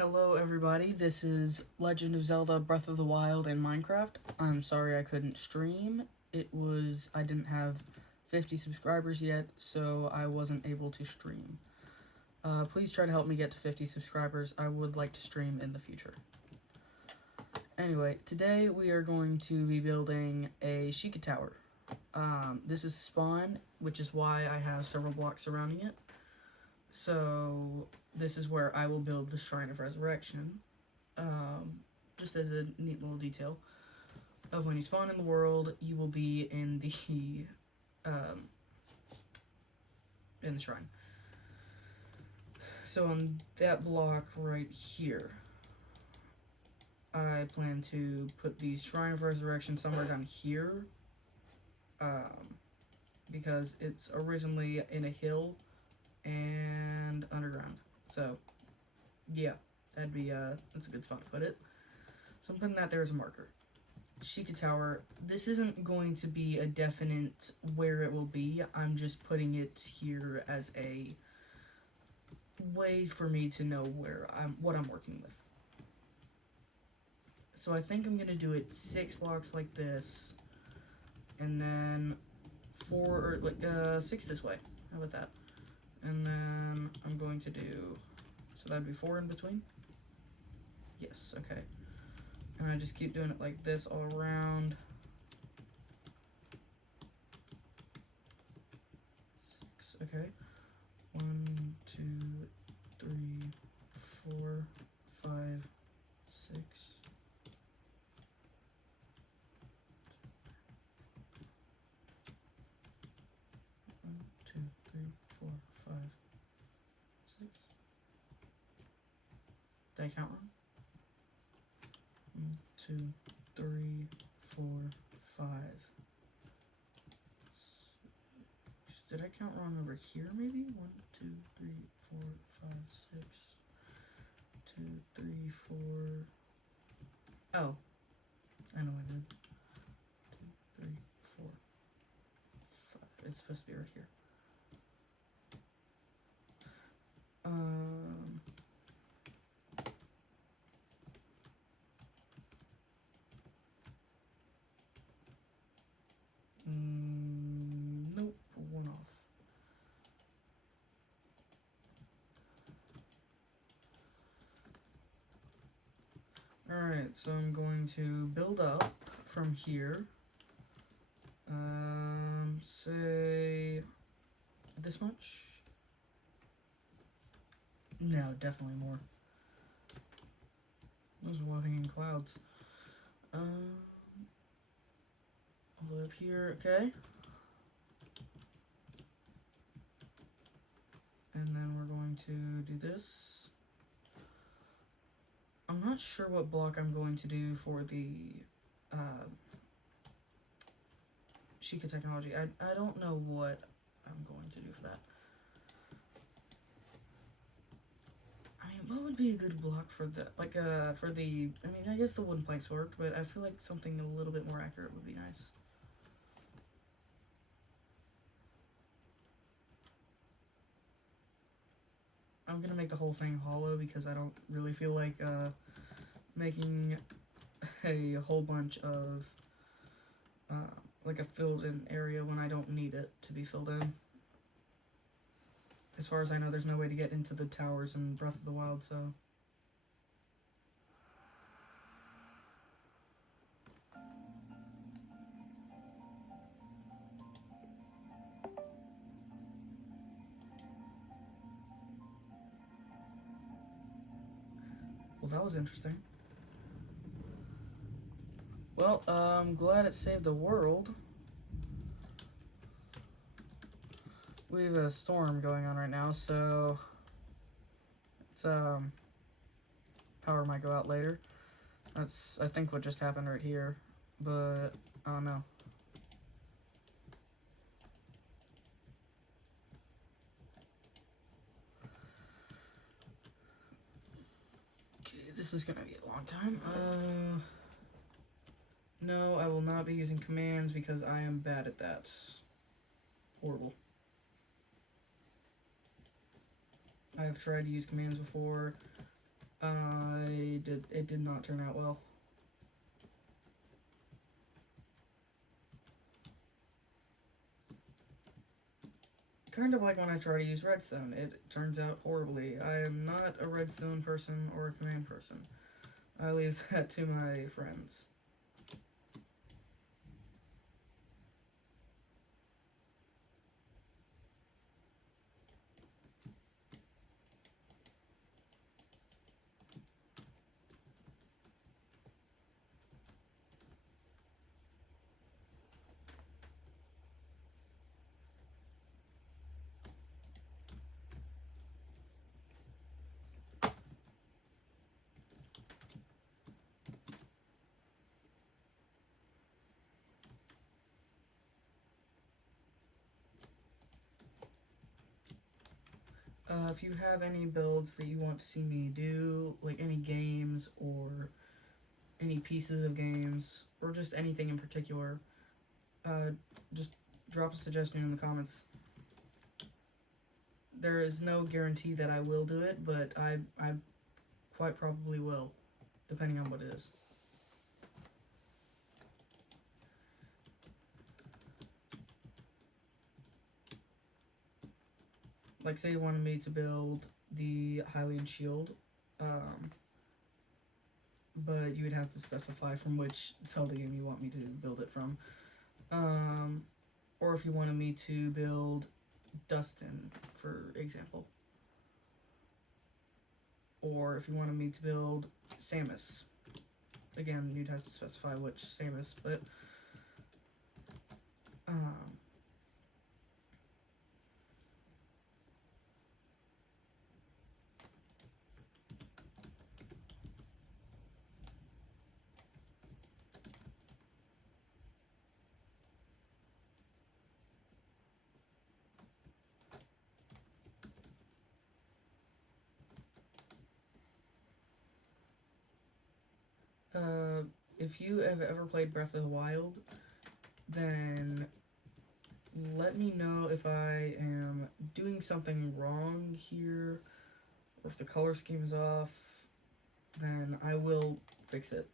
Hello everybody, this is Legend of Zelda Breath of the Wild in Minecraft. I'm sorry I couldn't stream. I didn't have 50 subscribers yet, so I wasn't able to stream. Please try to help me get to 50 subscribers. I would like to stream in the future. Anyway, today we are going to be building a Sheikah Tower. This is spawn, which is why I have several blocks surrounding it. So this is where I will build the Shrine of Resurrection, just as a neat little detail of when you spawn in the world, you will be in the shrine. So on that block right here, I plan to put the Shrine of Resurrection somewhere down here, because it's originally in a hill and underground. So yeah, that's a good spot to put it. So I'm putting that there as a marker. Sheikah Tower, this isn't going to be a definite where it will be. I'm just putting it here as a way for me to know what I'm working with. So I think I'm gonna do it 6 blocks like this, and then 6 this way. How about that? And then I'm going to do, so that'd be 4 in between? Yes, okay. And I just keep doing it like this all around. 6, okay. 1, 2, 3, 4, 5, 6. 1, 2, 3, 4, 5, 6. Did I count wrong? 1, 2, 3, 4, 5. Did I count wrong over here maybe? 1, 2, 3, 4, 5, 6. 2, 3, 4. Oh, I know I did. 2, 3, 4, 5. It's supposed to be right here. Nope, 1 off. Alright, so I'm going to build up from here. Say this much? No, definitely more. Those low-hanging clouds. All the way up here, okay. And then we're going to do this. I'm not sure what block I'm going to do for the Sheikah technology. I don't know what I'm going to do for that. I mean, what would be a good block for the, I guess the wooden planks worked, but I feel like something a little bit more accurate would be nice. I'm gonna make the whole thing hollow because I don't really feel like making a whole bunch of like a filled in area when I don't need it to be filled in. As far as I know, there's no way to get into the towers in Breath of the Wild, so. Well, that was interesting. Well, I'm glad it saved the world. We have a storm going on right now, so it's power might go out later. That's, I think, what just happened right here, but I don't know. Okay, this is gonna be a long time. No, I will not be using commands because I am bad at that. Horrible. I have tried to use commands before. it did not turn out well. Kind of like when I try to use redstone, it turns out horribly. I am not a redstone person or a command person. I leave that to my friends. If you have any builds that you want to see me do, like any games or any pieces of games, or just anything in particular, just drop a suggestion in the comments. There is no guarantee that I will do it, but I quite probably will, depending on what it is. Like, say you wanted me to build the Hylian shield, but you would have to specify from which Zelda game you want me to build it from. Or if you wanted me to build Dustin, for example. Or if you wanted me to build Samus. Again, you'd have to specify which Samus, but if you have ever played Breath of the Wild, then let me know if I am doing something wrong here, or if the color scheme is off, then I will fix it.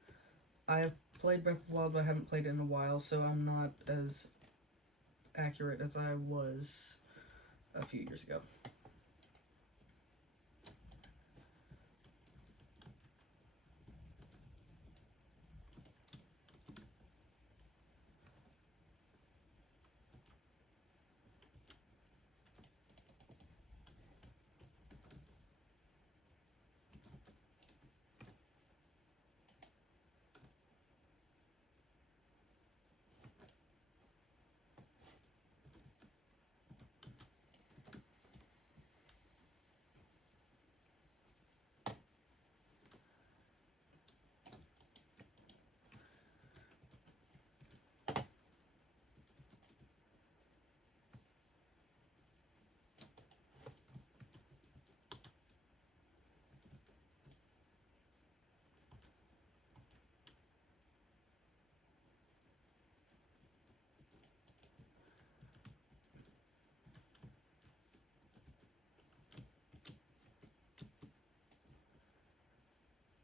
I have played Breath of the Wild, but I haven't played it in a while, so I'm not as accurate as I was a few years ago.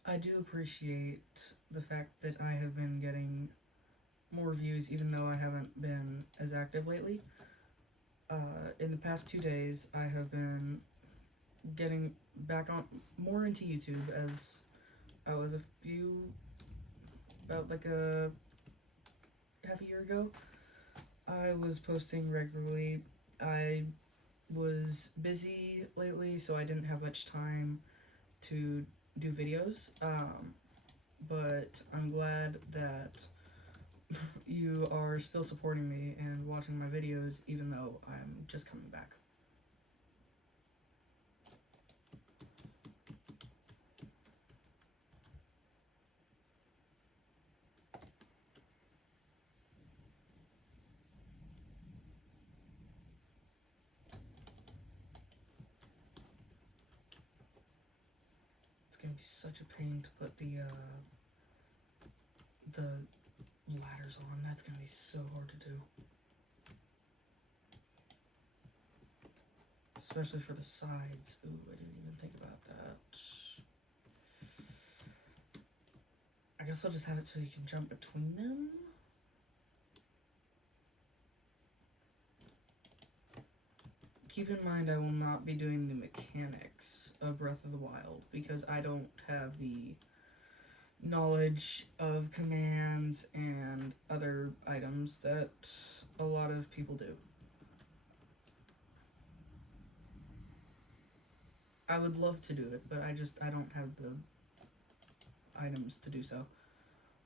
I do appreciate the fact that I have been getting more views, even though I haven't been as active lately. In the past 2 days, I have been getting back on more into YouTube, as I was about like a half a year ago. I was posting regularly. I was busy lately, so I didn't have much time to do videos, but I'm glad that you are still supporting me and watching my videos, even though I'm just coming back. It's gonna be such a pain to put the ladders on. That's gonna be so hard to do. Especially for the sides. Ooh, I didn't even think about that. I guess I'll just have it so you can jump between them. Keep in mind I will not be doing the mechanics of Breath of the Wild because I don't have the knowledge of commands and other items that a lot of people do. I would love to do it, but I don't have the items to do so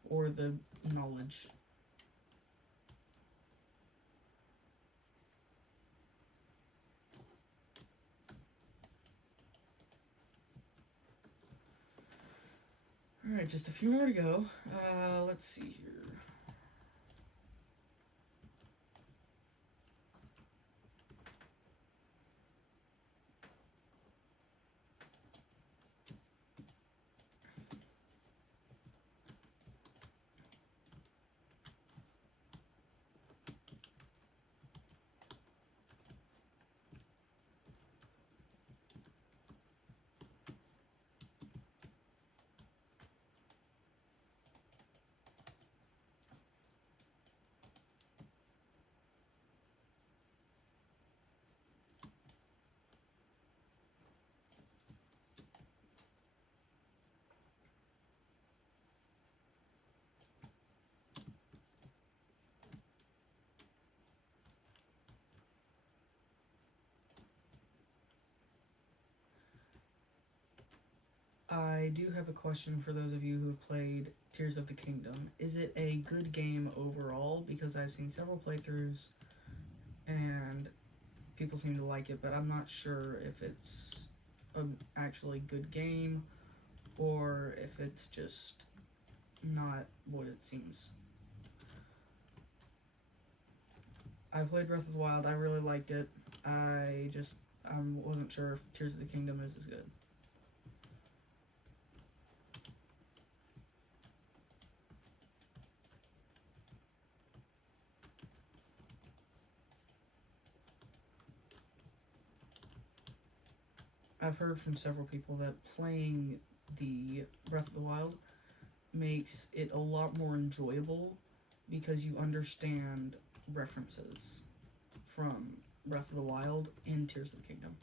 or the knowledge. Alright, just a few more to go. Let's see here. I do have a question for those of you who have played Tears of the Kingdom. Is it a good game overall? Because I've seen several playthroughs and people seem to like it, but I'm not sure if it's an actually good game or if it's just not what it seems. I played Breath of the Wild. I really liked it. I wasn't sure if Tears of the Kingdom is as good. I've heard from several people that playing the Breath of the Wild makes it a lot more enjoyable because you understand references from Breath of the Wild in Tears of the Kingdom.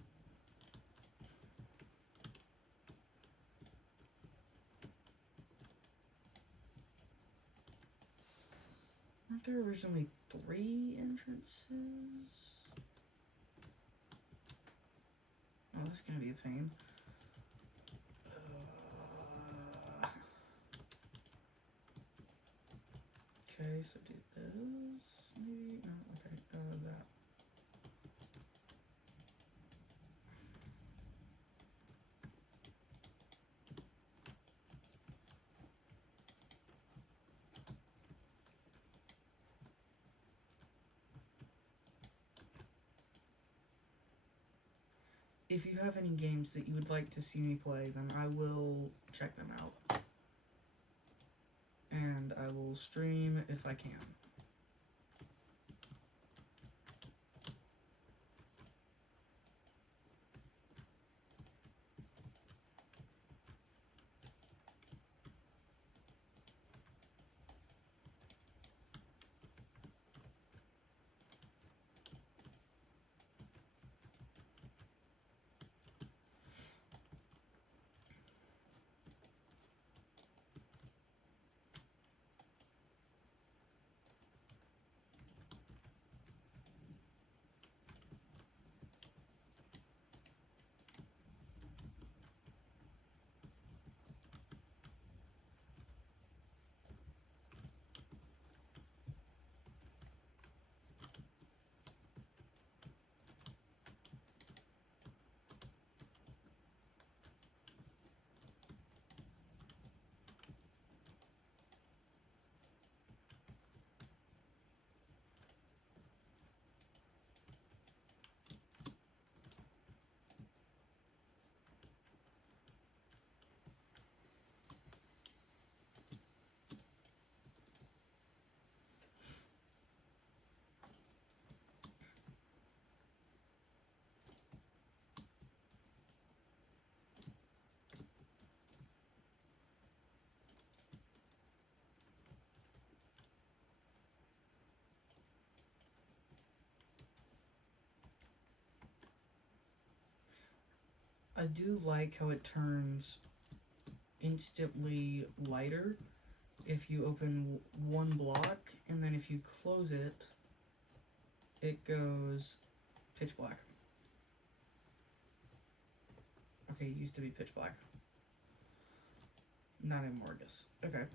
Weren't there originally 3 entrances? Oh, that's gonna be a pain. Okay, so do this, maybe? No, okay, that. If you have any games that you would like to see me play, then I will check them out. And I will stream if I can. I do like how it turns instantly lighter if you open one block, and then if you close it, it goes pitch black. Okay, it used to be pitch black. Not anymore, I guess. Okay.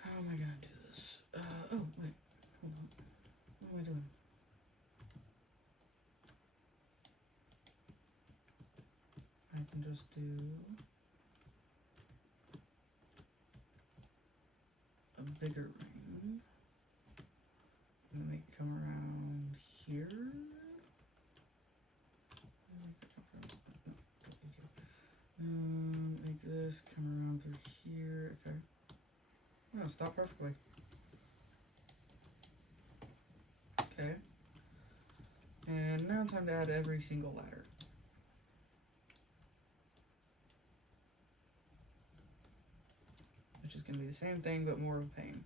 How am I gonna do this? Oh, wait. Hold on. What am I doing? I can just do a bigger ring. And make it come around here. Make this come around through here. Okay. No, stop perfectly. Okay. And now time to add every single ladder. Which is going to be the same thing, but more of a pain.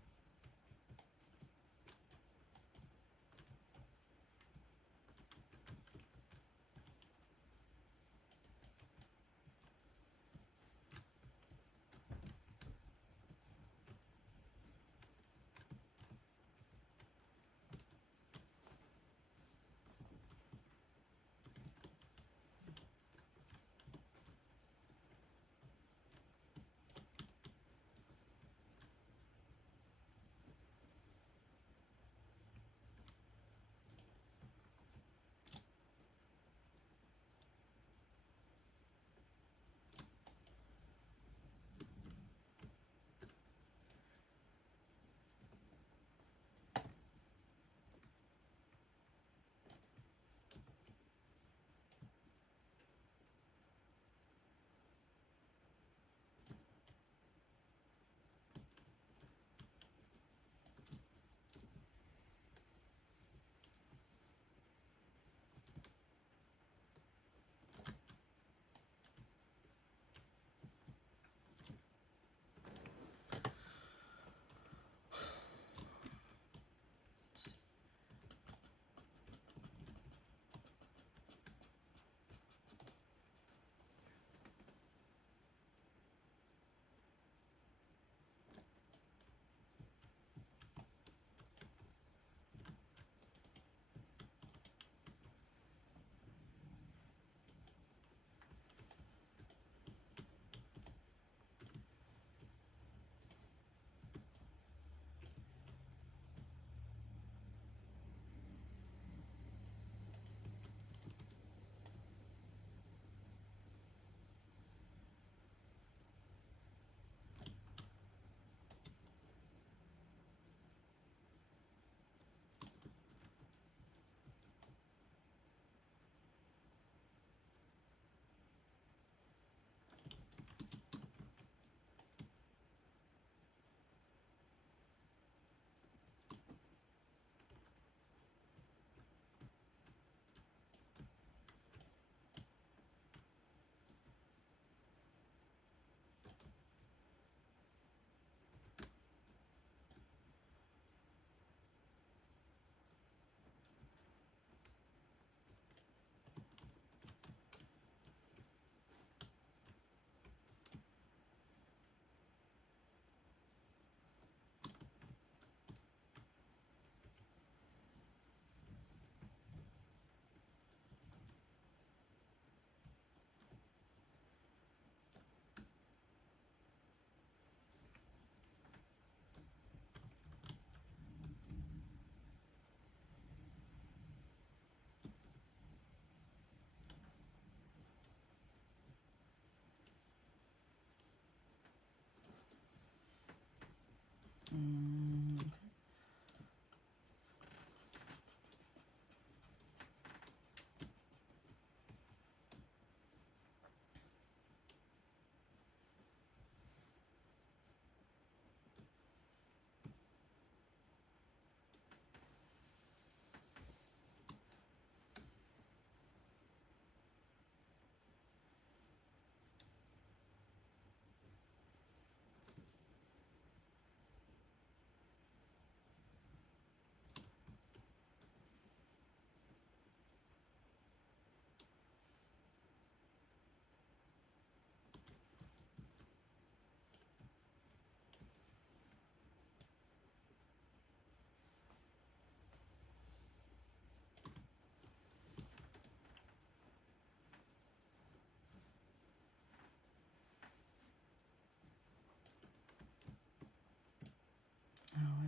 Okay.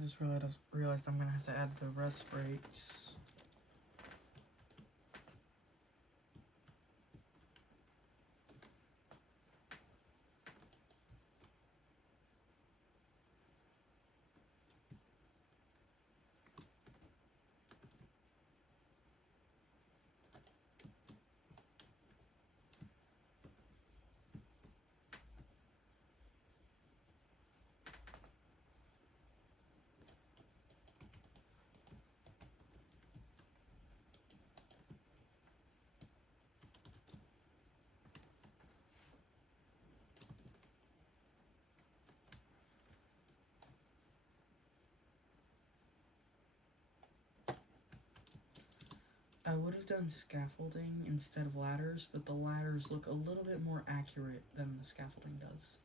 just realized I'm gonna have to add the rest breaks. I would have done scaffolding instead of ladders, but the ladders look a little bit more accurate than the scaffolding does.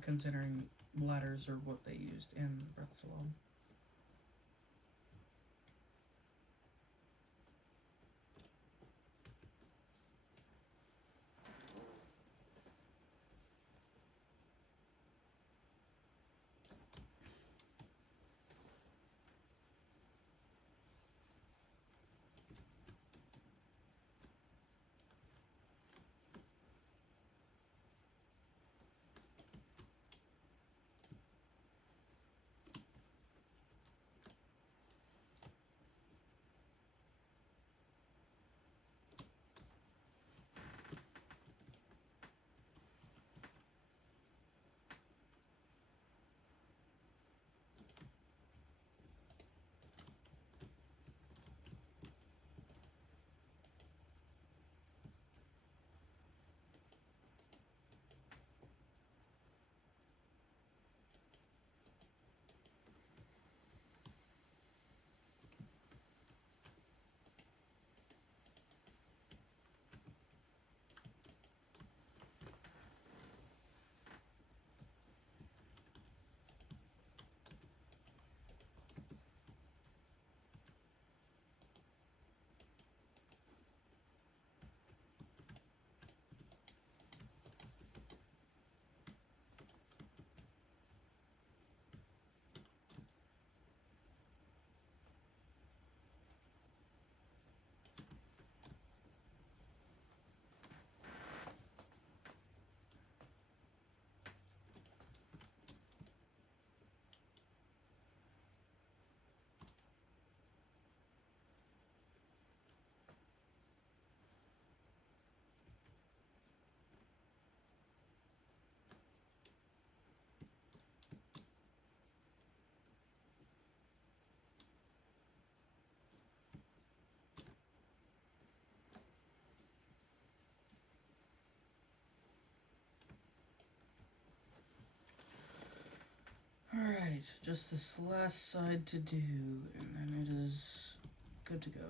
Considering ladders are what they used in Breath of the Wild. Alright, just this last side to do, and then it is good to go.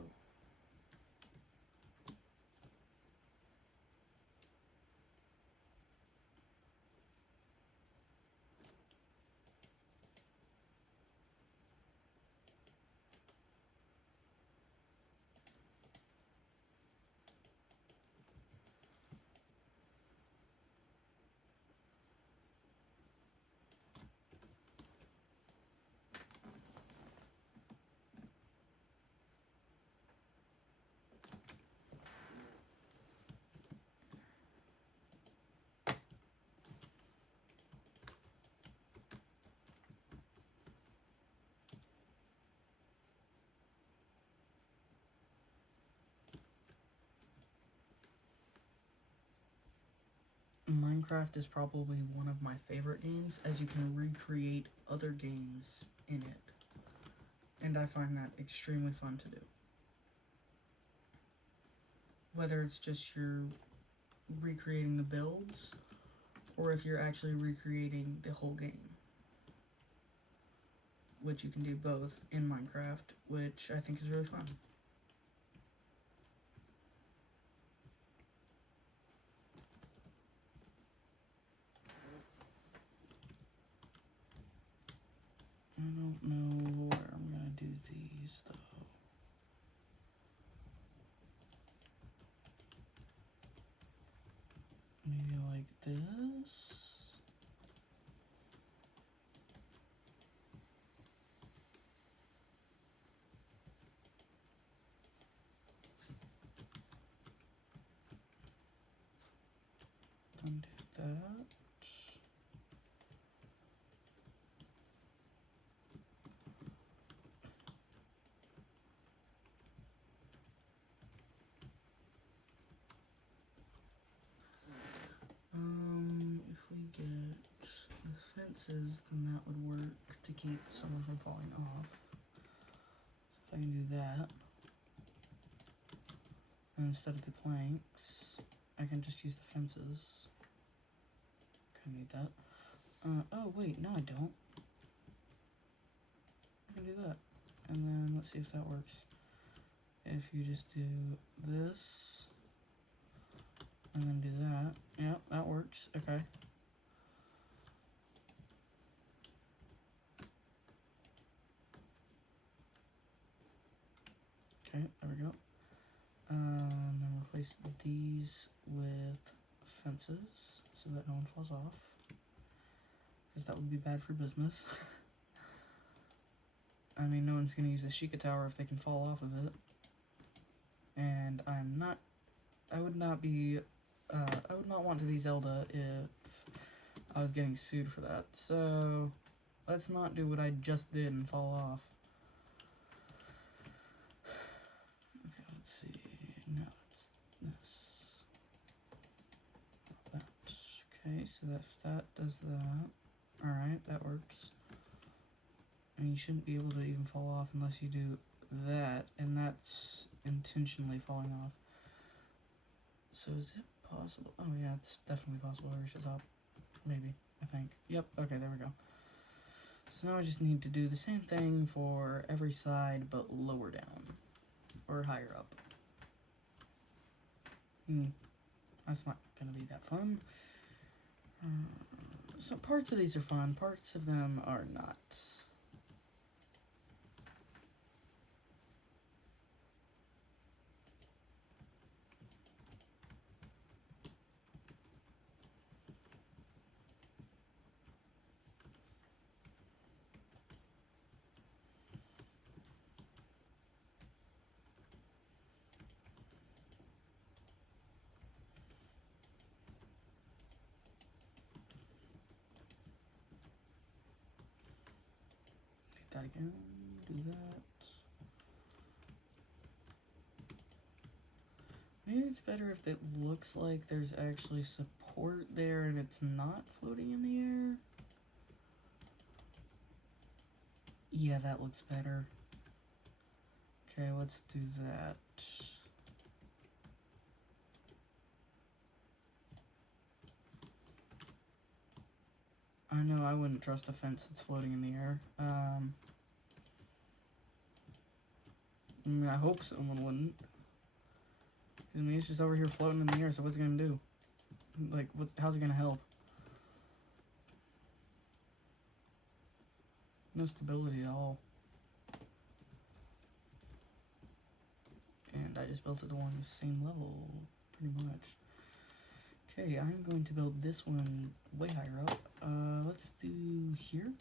Minecraft is probably one of my favorite games, as you can recreate other games in it. And I find that extremely fun to do. Whether it's just you're recreating the builds, or if you're actually recreating the whole game. Which you can do both in Minecraft, which I think is really fun. I don't know where I'm gonna do these though. Maybe like this. that. If we get the fences, then that would work to keep someone from falling off. So if I can do that, and instead of the planks, I can just use the fences. I need that. Oh wait, no I don't. I can do that. And then let's see if that works. If you just do this, and then do that. Yep, that works. Okay. Okay, there we go. And then replace these with fences so that no one falls off. Because that would be bad for business. I mean, no one's going to use the Sheikah Tower if they can fall off of it. And I would not want to be Zelda if I was getting sued for that. So, let's not do what I just did and fall off. Okay, let's see. No, it's this. Not that. Okay, so if that does that. Alright, that works. And you shouldn't be able to even fall off unless you do that, and that's intentionally falling off. So is it possible? Oh yeah, it's definitely possible to reach the top. Maybe, I think. Yep, okay, there we go. So now I just need to do the same thing for every side, but lower down. Or higher up. That's not gonna be that fun. So parts of these are fun, parts of them are not. That again, do that. Maybe it's better if it looks like there's actually support there and it's not floating in the air. Yeah, that looks better. Okay, let's do that. I know I wouldn't trust a fence that's floating in the air. I mean, I hope someone wouldn't. I mean, it's just over here floating in the air, so what's it gonna do? Like, how's it gonna help? No stability at all. And I just built it along the same level, pretty much. Okay, I'm going to build this one way higher up. Let's do here.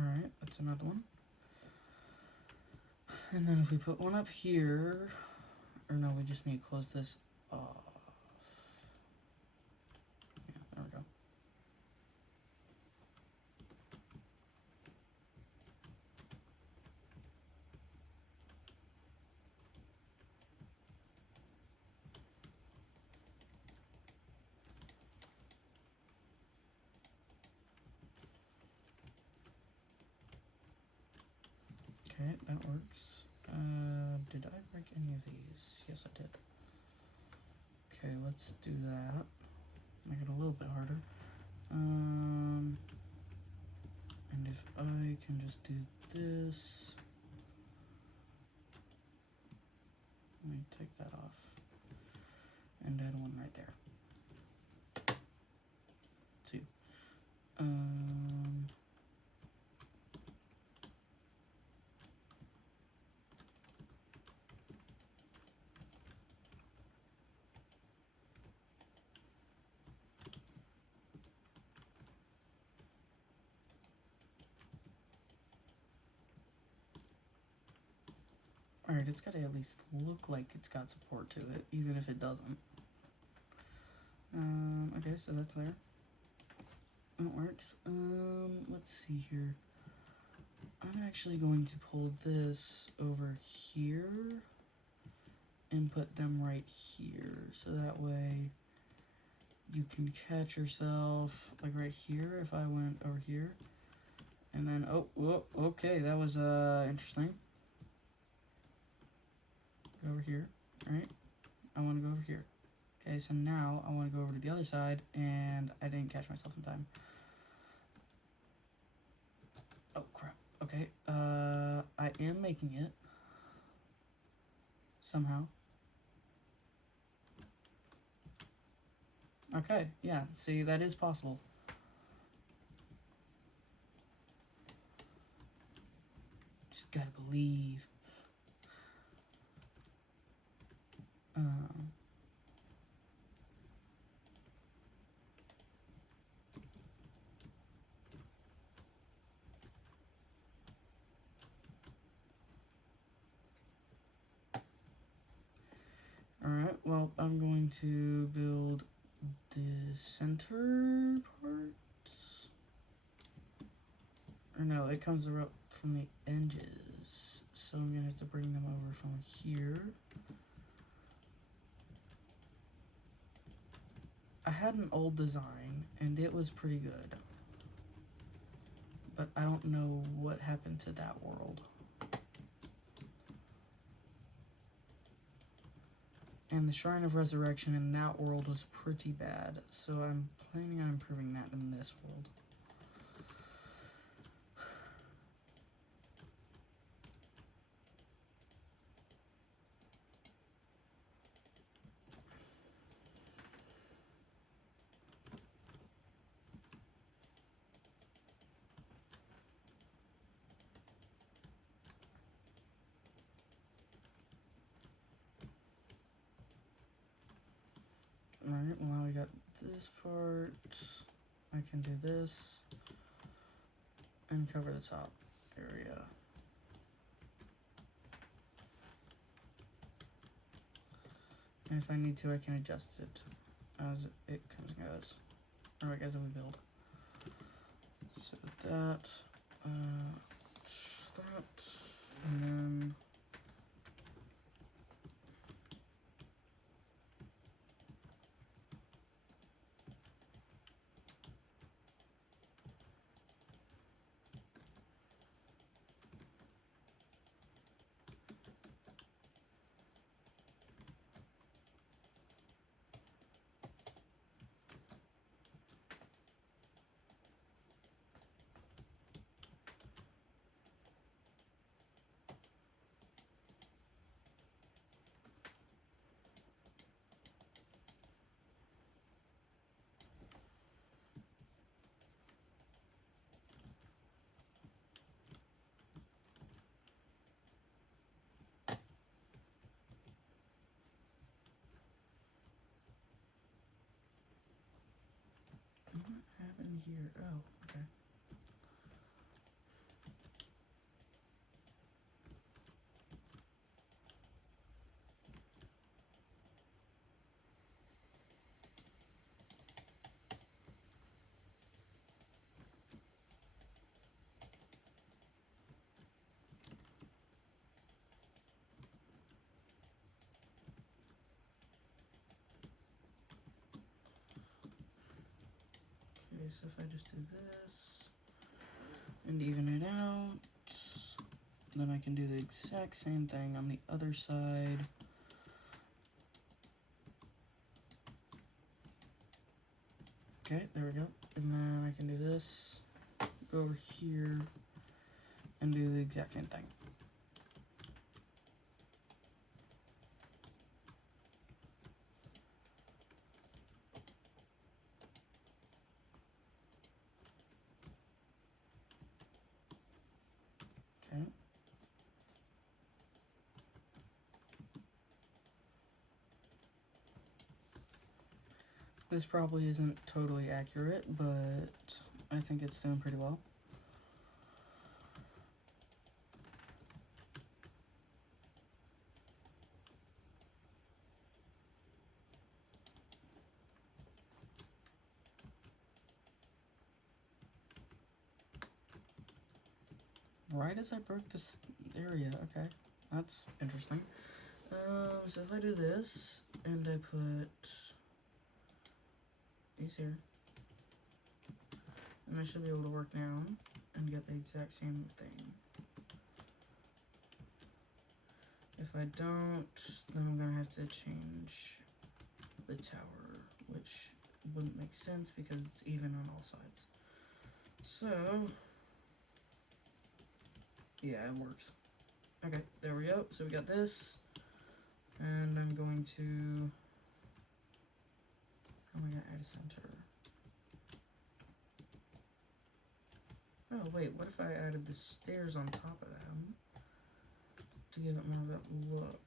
Alright, that's another one. And then if we put one up here, or no, we just need to close this off. Yeah, there we go. Okay, that works. Did I break any of these? Yes, I did. Okay, let's do that. Make it a little bit harder. And if I can just do this. Let me take that off. And add one right there. Alright, it's gotta at least look like it's got support to it, even if it doesn't. Okay, so that's there. That works. Let's see here. I'm actually going to pull this over here and put them right here, so that way you can catch yourself, like right here, if I went over here. And then, oh, okay, that was, interesting. Go over here, right? I want to go over here. Okay, so now I want to go over to the other side, and I didn't catch myself in time. Oh, crap. Okay, I am making it. Somehow. Okay, yeah, see, that is possible. Just gotta believe. Alright, well, I'm going to build the center part. Or no, it comes around from the edges. So I'm gonna have to bring them over from here. I had an old design, and it was pretty good. But I don't know what happened to that world. And the Shrine of Resurrection in that world was pretty bad, so I'm planning on improving that in this world. Alright, well now we got this part. I can do this and cover the top area. And if I need to, I can adjust it as it comes and goes. Or like as we build. So with that, and then what happened here? Oh, okay. Okay, so if I just do this and even it out, then I can do the exact same thing on the other side. Okay, there we go. And then I can do this, go over here, and do the exact same thing. This probably isn't totally accurate, but I think it's doing pretty well. Right as I broke this area, okay, that's interesting. So if I do this, and I put these here, and I should be able to work down and get the exact same thing. If I don't, then I'm gonna have to change the tower, which wouldn't make sense because it's even on all sides. So, yeah, it works. Okay, there we go. So we got this, and I'm going to, how am I gonna add a center? Oh wait, what if I added the stairs on top of them to give it more of that look?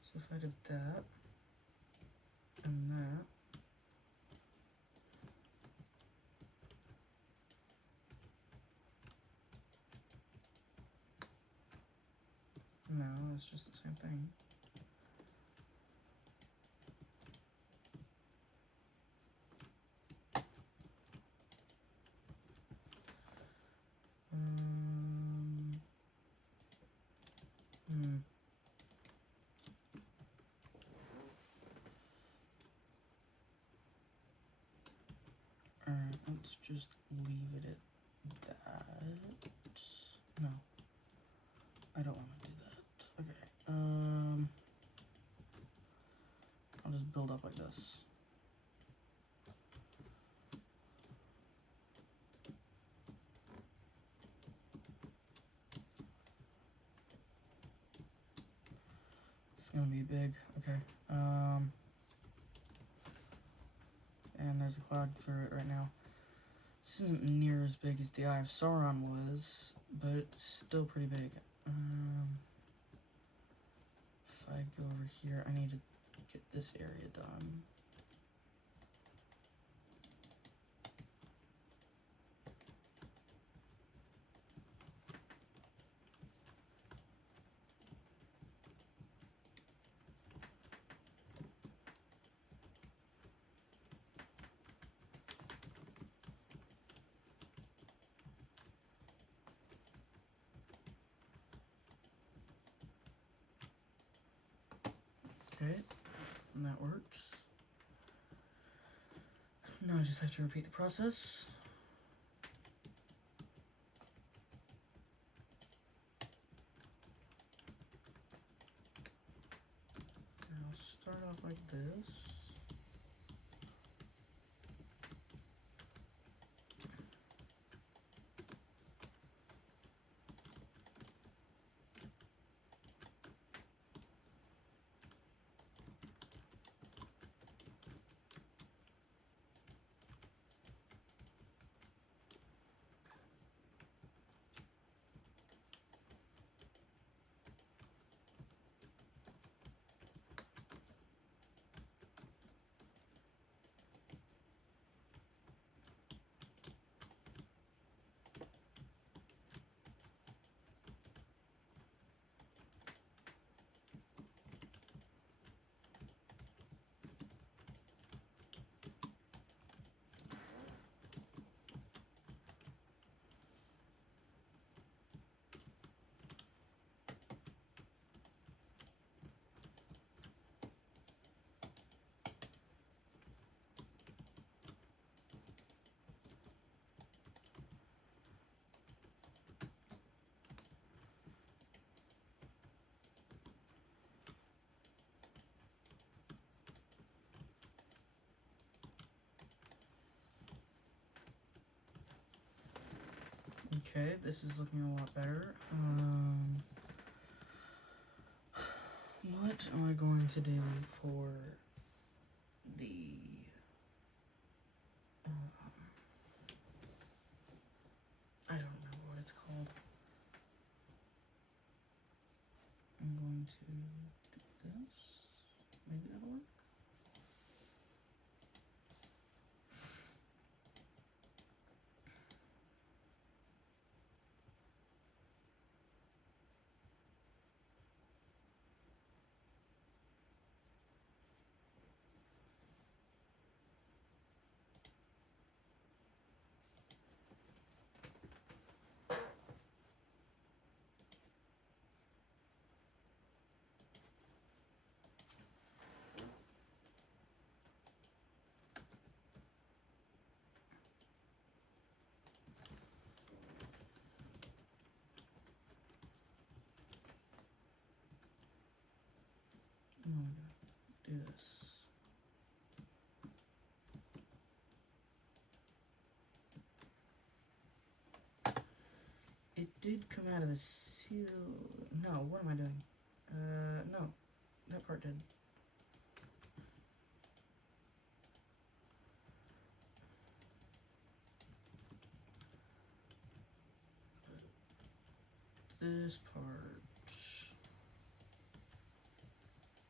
So if I did that, and that, no, it's just the same thing. Alright, let's just leave it at that. No, I don't want to do that. Okay, I'll just build up like this. It's gonna be big. Okay, and there's a cloud through it right now. This isn't near as big as the Eye of Sauron was, but it's still pretty big. If I go over here, I need to get this area done. Okay, and that works. Now I just have to repeat the process. And I'll start off like this. Okay, this is looking a lot better. What am I going to do for the going to do this. Maybe that'll work. I'm going to do this. It did come out of the seal. No, what am I doing? No, that part did. This part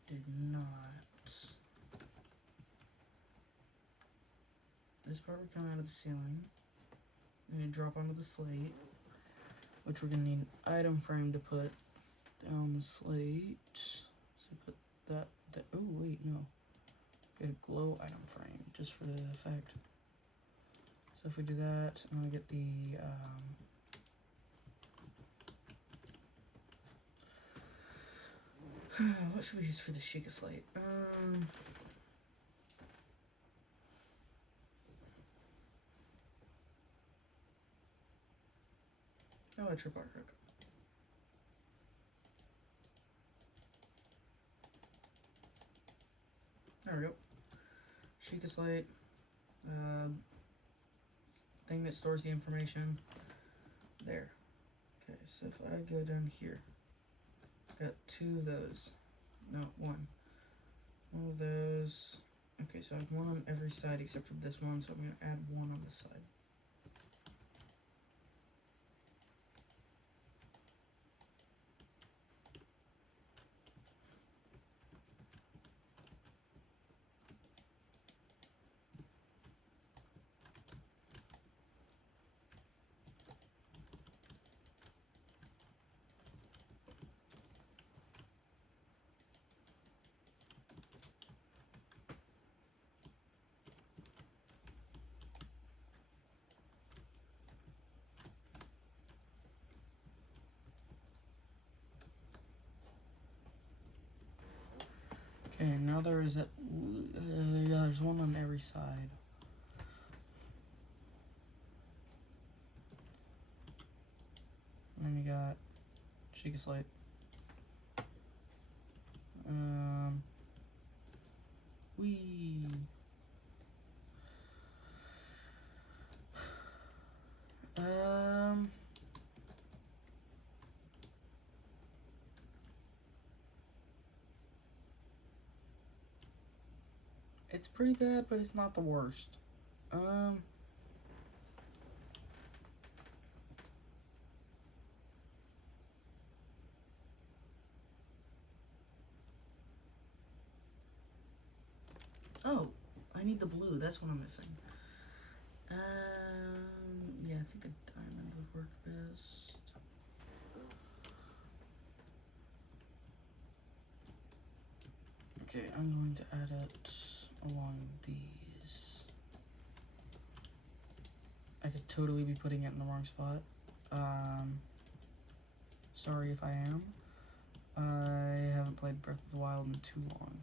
did not. This part would come out of the ceiling. And you drop onto the slate, which we're gonna need an item frame to put down the slate. So put that. Oh wait, no. Get a glow item frame just for the effect. So if we do that, I'm gonna get the what should we use for the Sheikah slate? Oh, a trip arc. There we go. Sheikah slate. Thing that stores the information. There. Okay, so if I go down here, it's got two of those. No, one. One of those. Okay, so I have one on every side except for this one, so I'm going to add one on this side. Okay, now there is a yeah, there's one on every side. And then you got Sheikah slate. Wee. It's pretty bad, but it's not the worst. Oh, I need the blue. That's what I'm missing. Yeah, I think a diamond would work best. Okay, I'm going to add it along these. I could totally be putting it in the wrong spot. Sorry if I am. I haven't played Breath of the Wild in too long.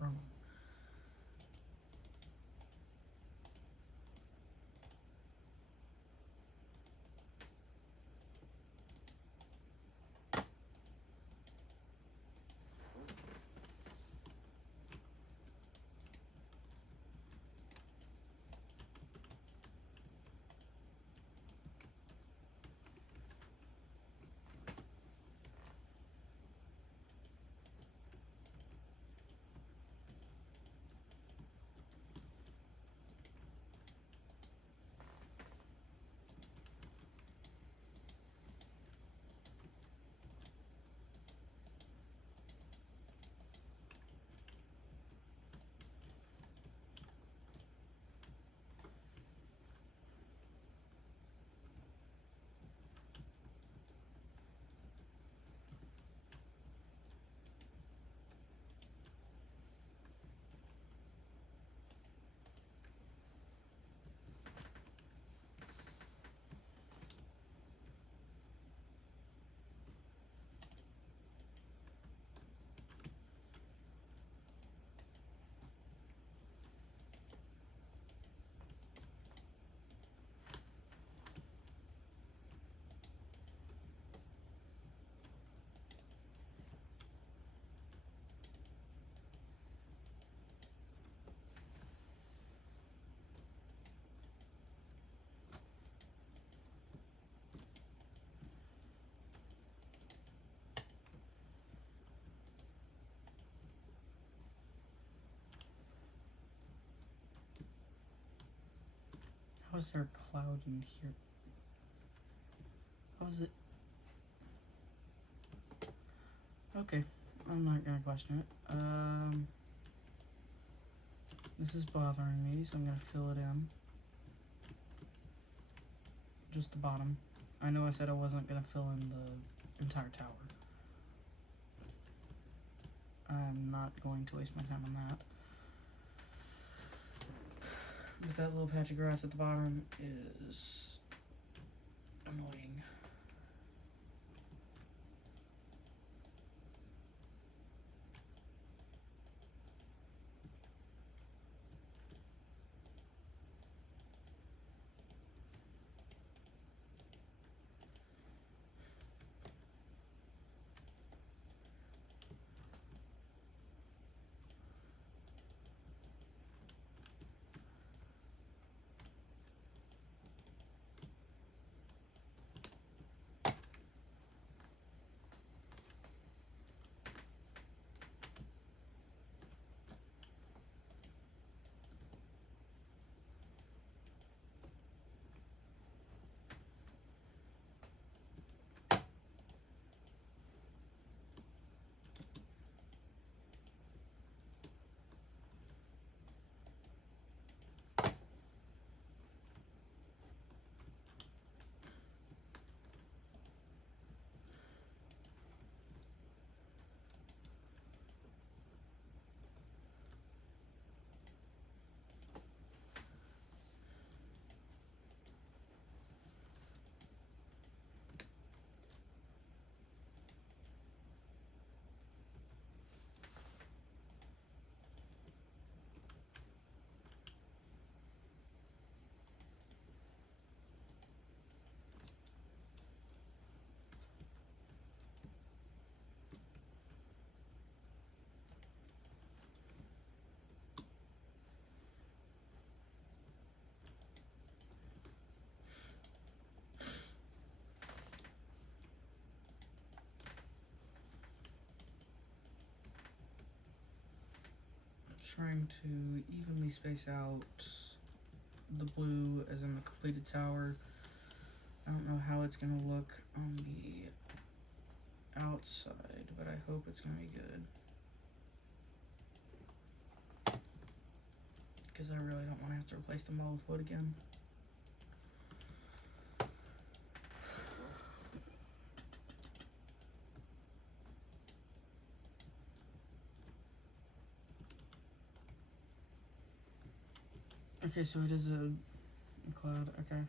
Wrong. How is there a cloud in here? How is it? Okay, I'm not gonna question it. This is bothering me, so I'm gonna fill it in. Just the bottom. I know I said I wasn't gonna fill in the entire tower. I'm not going to waste my time on that. But that little patch of grass at the bottom is annoying. Trying to evenly space out the blue as in the completed tower. I don't know how it's gonna look on the outside, but I hope it's gonna be good. Because I really don't want to have to replace them all with wood again. Okay, so it is a cloud, okay.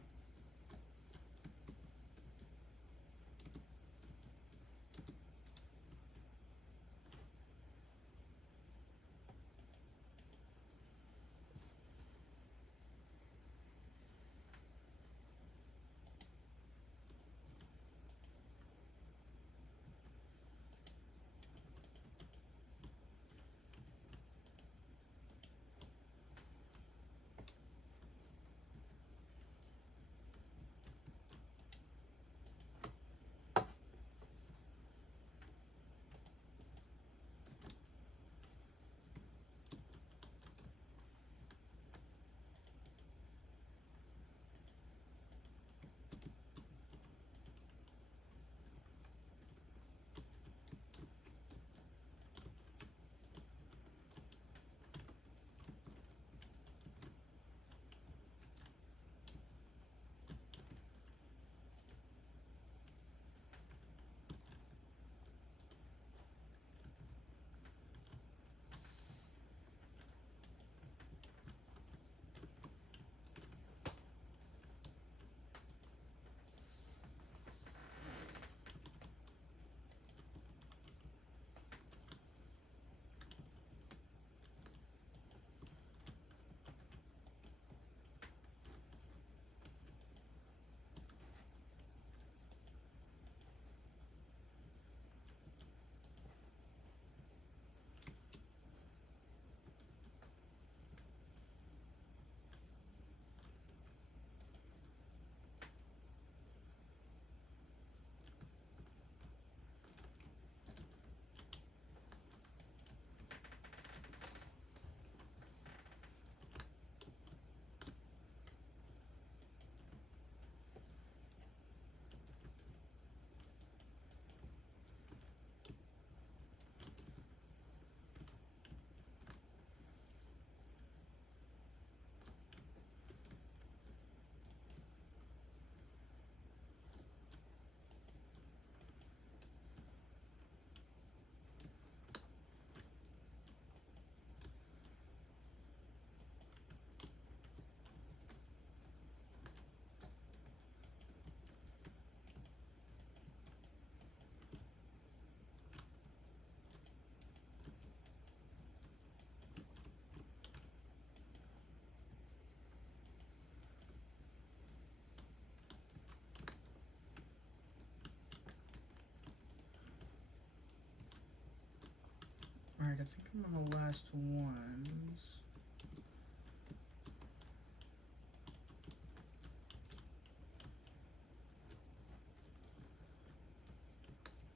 think I'm on the last ones.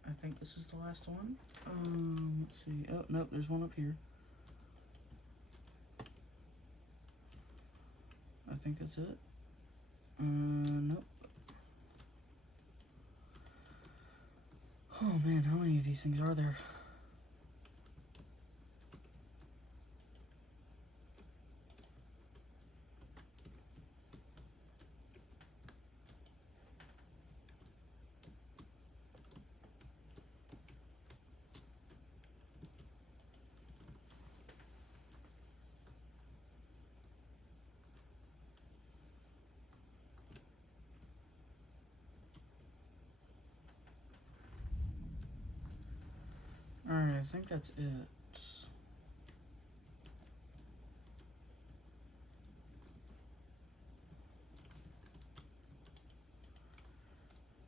I think this is the last one. Let's see. Oh, nope, there's one up here. I think that's it. Nope. Oh man, how many of these things are there? Alright, I think that's it.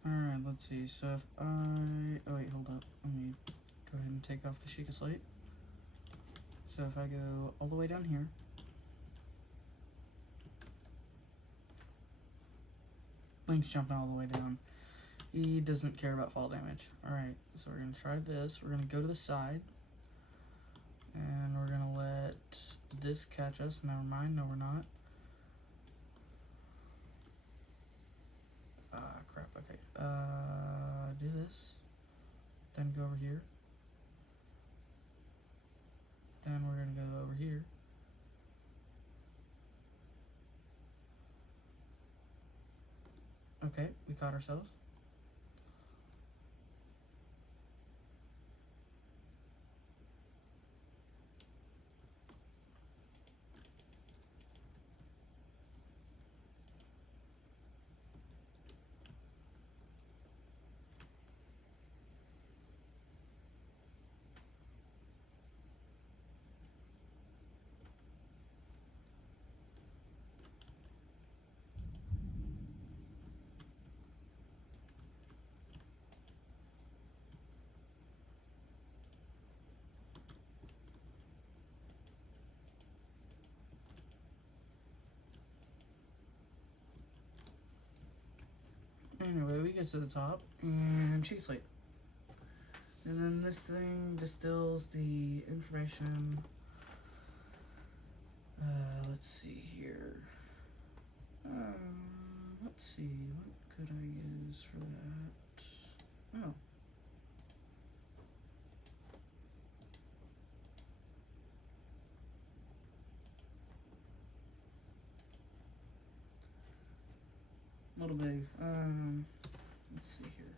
Alright, let's see. So if I... Oh wait, hold up. Let me go ahead and take off the Sheikah slate. So if I go all the way down here, Link's jumping all the way down. He doesn't care about fall damage. Alright, so we're going to try this. We're going to go to the side. And we're going to let this catch us. Never mind. No, we're not. Crap. Okay. Do this. Then go over here. Then we're going to go over here. Okay, we caught ourselves. Anyway, we get to the top, and cheat slate. And then this thing distills the information. Let's see here. Let's see, what could I use for that? Oh. Little big. Let's see here.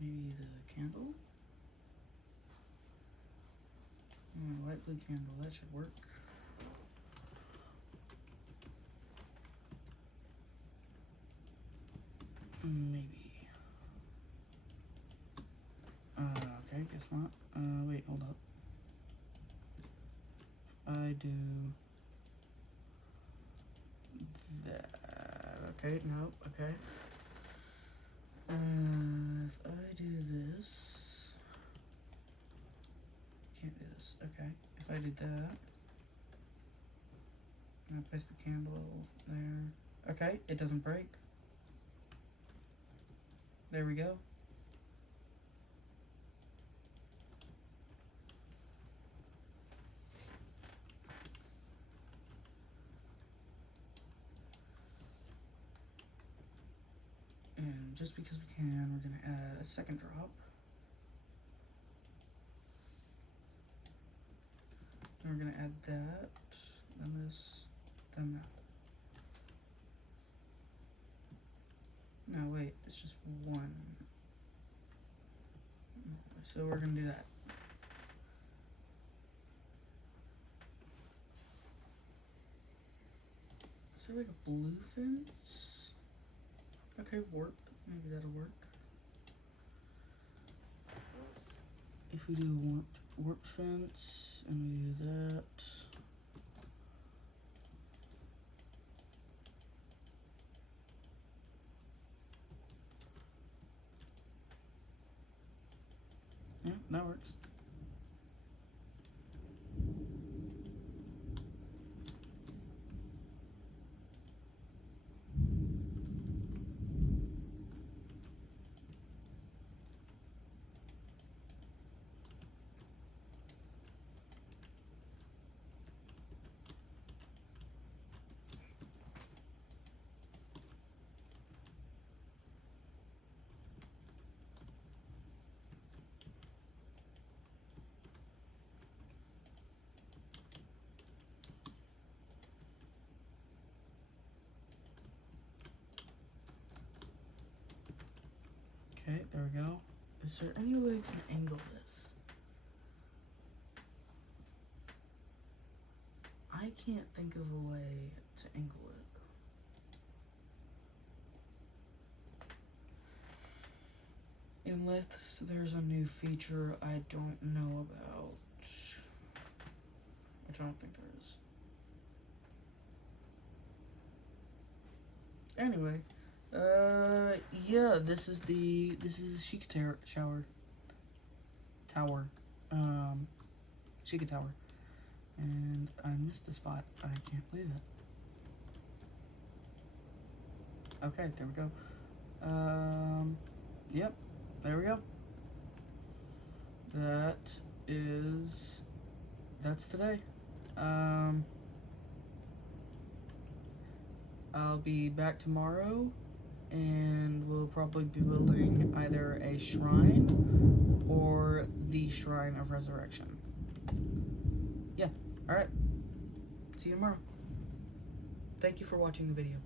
Maybe the candle? Light blue candle, that should work. Maybe. Okay, guess not. Wait, hold up. If I do that, okay, nope, okay. If I do this, can't do this, okay. If I did that, and I place the candle there, okay, it doesn't break. There we go. And just because we can, we're going to add a second drop. And we're going to add that, then this, then that. No, wait, it's just one. So we're going to do that. Is there like a blue fence? Okay, warp. Maybe that'll work. If we do warp fence and we do that. Yeah, that works. Okay, there we go. Is there any way we can angle this? I can't think of a way to angle it. Unless there's a new feature I don't know about. Which I don't think there is. Anyway, yeah, this is Sheikah Tower. Sheikah Tower. And I missed the spot. I can't believe it. Okay, there we go. Yep, there we go. That's today. I'll be back tomorrow, and we'll probably be building either a shrine or the Shrine of Resurrection. Yeah, alright. See you tomorrow. Thank you for watching the video.